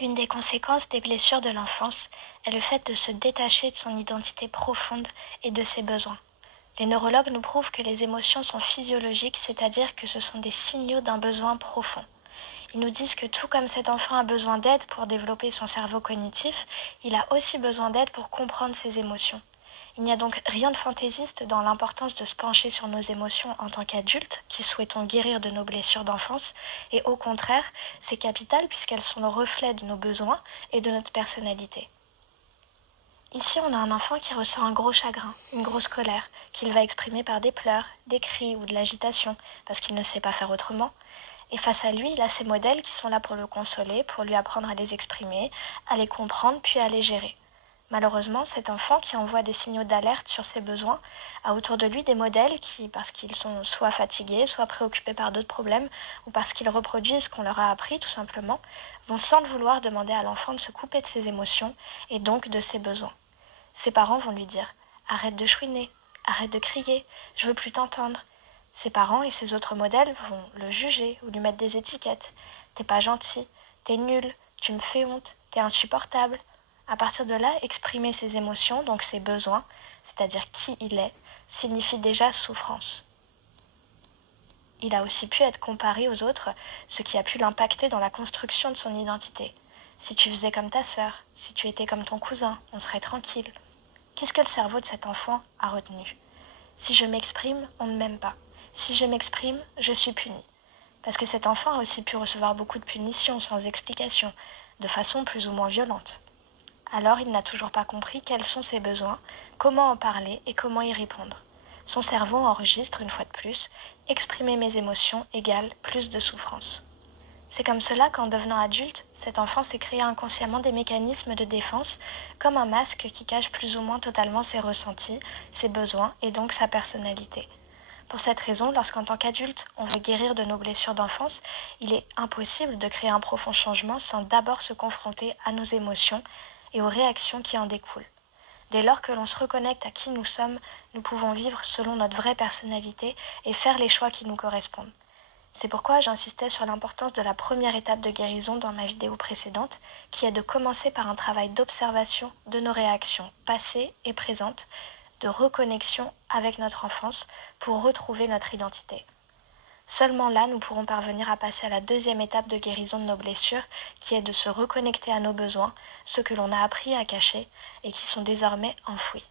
L'une des conséquences des blessures de l'enfance est le fait de se détacher de son identité profonde et de ses besoins. Les neurologues nous prouvent que les émotions sont physiologiques, c'est-à-dire que ce sont des signaux d'un besoin profond. Ils nous disent que tout comme cet enfant a besoin d'aide pour développer son cerveau cognitif, il a aussi besoin d'aide pour comprendre ses émotions. Il n'y a donc rien de fantaisiste dans l'importance de se pencher sur nos émotions en tant qu'adultes qui souhaitons guérir de nos blessures d'enfance, et au contraire, c'est capital puisqu'elles sont le reflet de nos besoins et de notre personnalité. Ici, on a un enfant qui ressent un gros chagrin, une grosse colère, qu'il va exprimer par des pleurs, des cris ou de l'agitation, parce qu'il ne sait pas faire autrement. Et face à lui, il a ses modèles qui sont là pour le consoler, pour lui apprendre à les exprimer, à les comprendre, puis à les gérer. Malheureusement, cet enfant qui envoie des signaux d'alerte sur ses besoins a autour de lui des modèles qui, parce qu'ils sont soit fatigués, soit préoccupés par d'autres problèmes, ou parce qu'ils reproduisent ce qu'on leur a appris tout simplement, vont sans le vouloir demander à l'enfant de se couper de ses émotions et donc de ses besoins. Ses parents vont lui dire « Arrête de chouiner, arrête de crier, je veux plus t'entendre ». Ses parents et ses autres modèles vont le juger ou lui mettre des étiquettes. « T'es pas gentil, t'es nul, tu me fais honte, t'es insupportable ». À partir de là, exprimer ses émotions, donc ses besoins, c'est-à-dire qui il est, signifie déjà souffrance. Il a aussi pu être comparé aux autres, ce qui a pu l'impacter dans la construction de son identité. Si tu faisais comme ta sœur, si tu étais comme ton cousin, on serait tranquille. Qu'est-ce que le cerveau de cet enfant a retenu ? Si je m'exprime, on ne m'aime pas. Si je m'exprime, je suis puni. Parce que cet enfant a aussi pu recevoir beaucoup de punitions sans explication, de façon plus ou moins violente. Alors il n'a toujours pas compris quels sont ses besoins, comment en parler et comment y répondre. Son cerveau enregistre une fois de plus, exprimer mes émotions égale plus de souffrance. C'est comme cela qu'en devenant adulte, cet enfant s'est créé inconsciemment des mécanismes de défense, comme un masque qui cache plus ou moins totalement ses ressentis, ses besoins et donc sa personnalité. Pour cette raison, lorsqu'en tant qu'adulte, on veut guérir de nos blessures d'enfance, il est impossible de créer un profond changement sans d'abord se confronter à nos émotions et aux réactions qui en découlent. Dès lors que l'on se reconnecte à qui nous sommes, nous pouvons vivre selon notre vraie personnalité et faire les choix qui nous correspondent. C'est pourquoi j'insistais sur l'importance de la première étape de guérison dans ma vidéo précédente, qui est de commencer par un travail d'observation de nos réactions passées et présentes, de reconnexion avec notre enfance pour retrouver notre identité. Seulement là, nous pourrons parvenir à passer à la deuxième étape de guérison de nos blessures, qui est de se reconnecter à nos besoins, ceux que l'on a appris à cacher et qui sont désormais enfouis.